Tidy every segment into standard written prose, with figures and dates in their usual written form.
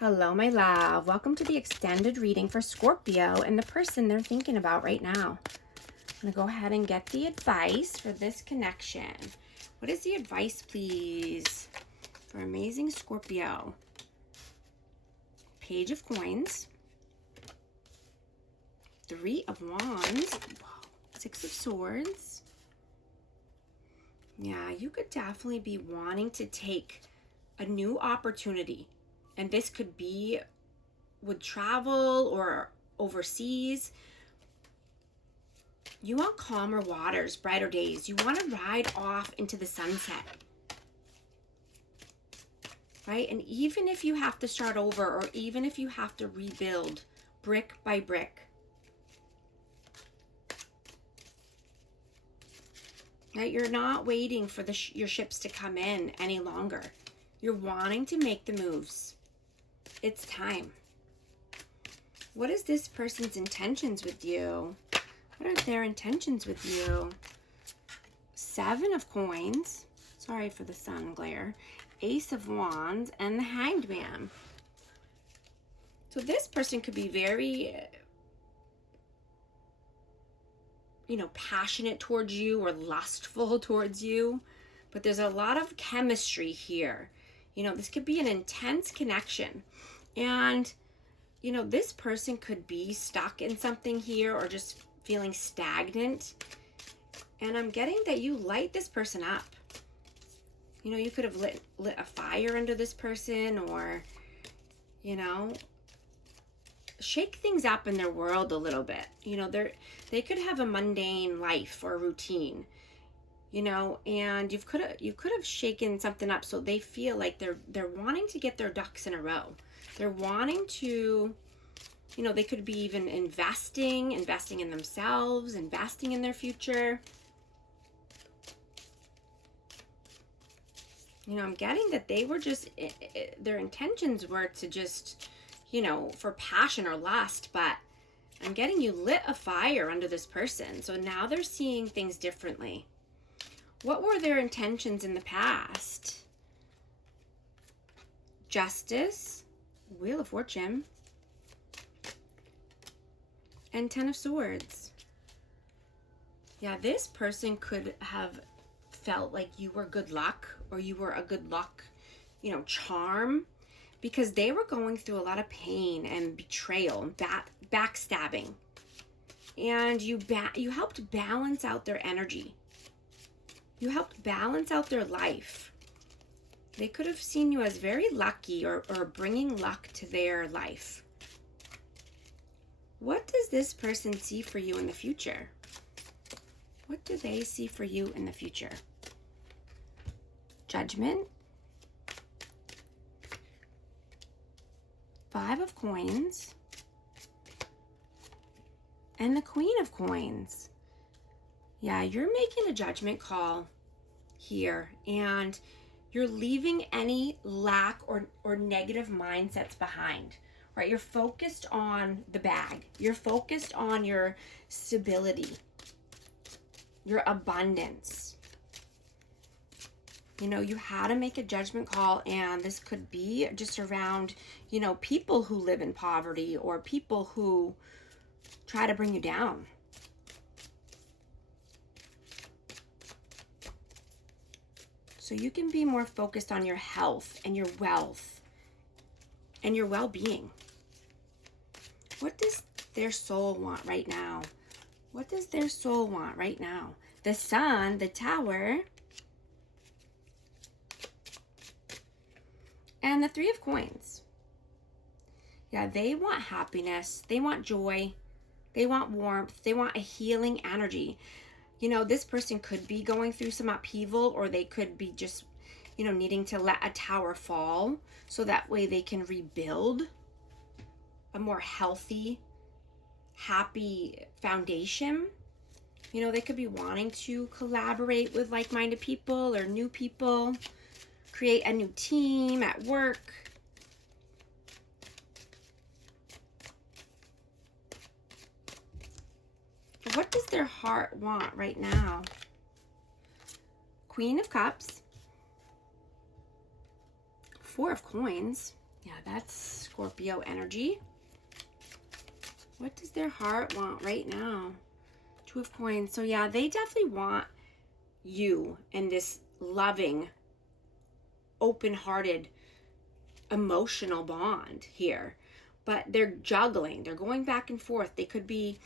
Hello, my love. Welcome to the extended reading for Scorpio and the person they're thinking about right now. I'm going to go ahead and get the advice for this connection. What is the advice, please, for amazing Scorpio? Page of Coins. 3 of Wands. 6 of Swords. Yeah, you could definitely be wanting to take a new opportunity. And this could be with travel or overseas. You want calmer waters, brighter days. You want to ride off into the sunset. Right? And even if you have to start over, or even if you have to rebuild brick by brick. Right? You're not waiting for your ships to come in any longer. You're wanting to make the moves. It's time. What is this person's intentions with you? What are their intentions with you? 7 of Coins. Sorry for the sun glare. Ace of Wands and the Hanged Man. So this person could be very, passionate towards you or lustful towards you. But there's a lot of chemistry here. This could be an intense connection. And, this person could be stuck in something here or just feeling stagnant. And I'm getting that you light this person up. You could have lit a fire under this person, or, shake things up in their world a little bit. They could have a mundane life or routine. And you could have shaken something up so they feel like they're wanting to get their ducks in a row. They're wanting to, they could be even investing in themselves, investing in their future. I'm getting that they were just, their intentions were to just, for passion or lust, but I'm getting you lit a fire under this person. So now they're seeing things differently. What were their intentions in the past? Justice, Wheel of Fortune, and 10 of Swords. Yeah, this person could have felt like you were good luck, or you were a good luck, charm, because they were going through a lot of pain and betrayal and backstabbing. And you helped balance out their energy. You helped balance out their life. They could have seen you as very lucky or bringing luck to their life. What does this person see for you in the future? What do they see for you in the future? Judgment. 5 of Coins. And the Queen of Coins. Yeah, you're making a judgment call here, and you're leaving any lack or negative mindsets behind, right? You're focused on the bag. You're focused on your stability, your abundance. You had to make a judgment call, and this could be just around, people who live in poverty or people who try to bring you down. So you can be more focused on your health and your wealth and your well-being. What does their soul want right now? What does their soul want right now? The Sun, the Tower, and the 3 of Coins. Yeah, they want happiness. They want joy. They want warmth. They want a healing energy. This person could be going through some upheaval, or they could be just, needing to let a tower fall so that way they can rebuild a more healthy, happy foundation. They could be wanting to collaborate with like-minded people or new people, create a new team at work. What does their heart want right now? Queen of Cups, 4 of Coins, Yeah, that's Scorpio energy. What does their heart want right now? Two of Coins. So yeah, they definitely want you and this loving, open-hearted, emotional bond here. But they're juggling. They're going back and forth. They could be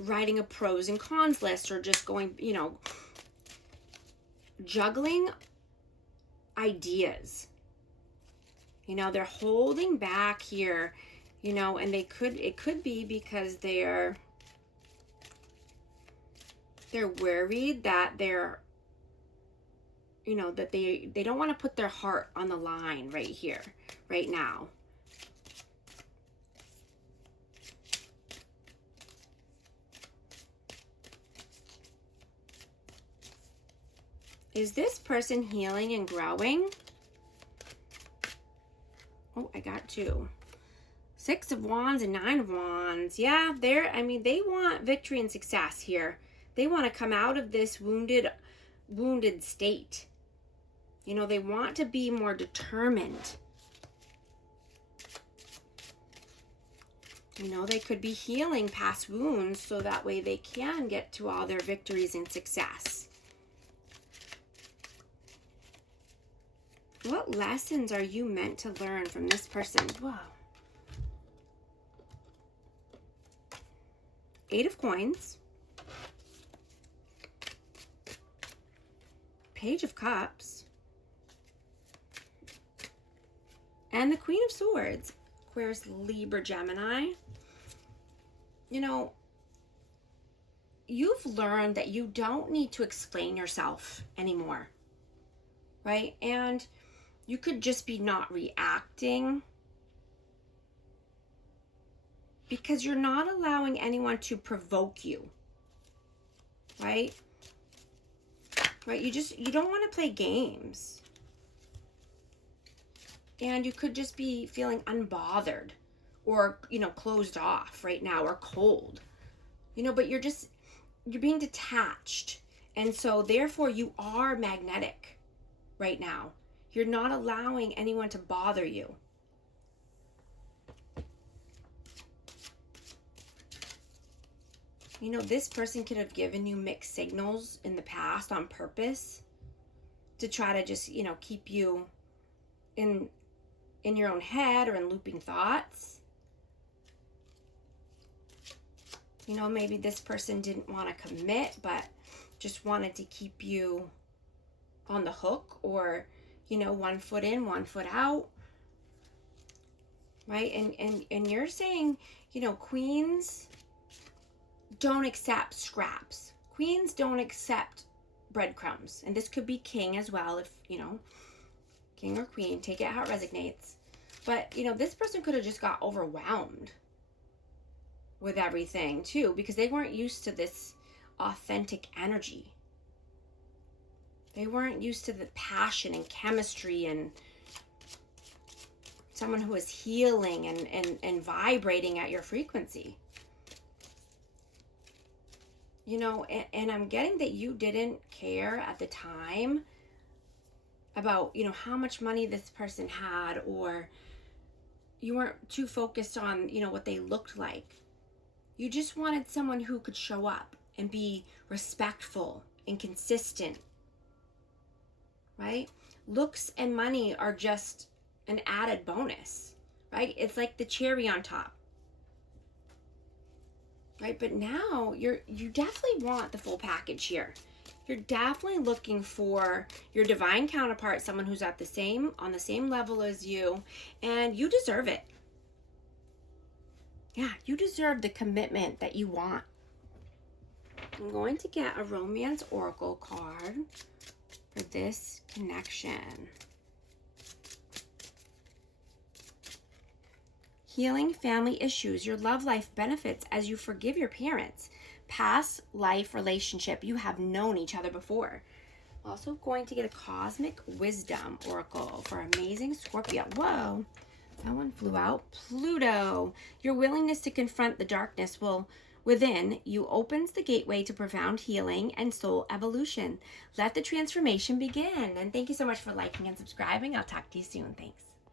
writing a pros and cons list, or just going, you know, juggling ideas. You know, they're holding back here, you know, and it could be because they're worried that they're, you know, that they don't want to put their heart on the line right here, right now. Is this person healing and growing? Oh, I got two. Six of Wands and Nine of Wands. Yeah, I mean, they want victory and success here. They want to come out of this wounded state. You know, they want to be more determined. You know, they could be healing past wounds so that way they can get to all their victories and success. What lessons are you meant to learn from this person? Whoa. Eight of Coins. Page of Cups. And the Queen of Swords. Aquarius, Libra, Gemini. You know, you've learned that you don't need to explain yourself anymore, right? And you could just be not reacting because you're not allowing anyone to provoke you, right? Right? You don't want to play games. And you could just be feeling unbothered or, you know, closed off right now, or cold, you know, but you're being detached. And so therefore you are magnetic right now. You're not allowing anyone to bother you. You know, this person could have given you mixed signals in the past on purpose to try to just, you know, keep you in your own head or in looping thoughts. You know, maybe this person didn't want to commit, but just wanted to keep you on the hook, or, you know, one foot in, one foot out. Right? And you're saying, you know, queens don't accept scraps. Queens don't accept breadcrumbs. And this could be king as well, if, you know, king or queen, take it how it resonates. But, you know, this person could have just got overwhelmed with everything too, because they weren't used to this authentic energy. They weren't used to the passion and chemistry and someone who is healing and vibrating at your frequency. You know, and I'm getting that you didn't care at the time about, you know, how much money this person had, or you weren't too focused on, you know, what they looked like. You just wanted someone who could show up and be respectful and consistent, right? Looks and money are just an added bonus, right? It's like the cherry on top, right? But now you definitely want the full package here. You're definitely looking for your divine counterpart, someone who's on the same level as you, and you deserve it. Yeah, you deserve the commitment that you want. I'm going to get a romance oracle card for this connection. Healing family issues. Your love life benefits as you forgive your parents. Past life relationship. You have known each other before. Also going to get a cosmic wisdom oracle for amazing Scorpio. Whoa, that one flew out. Pluto. Your willingness to confront the darkness will within you opens the gateway to profound healing and soul evolution. Let the transformation begin. And thank you so much for liking and subscribing. I'll talk to you soon. Thanks.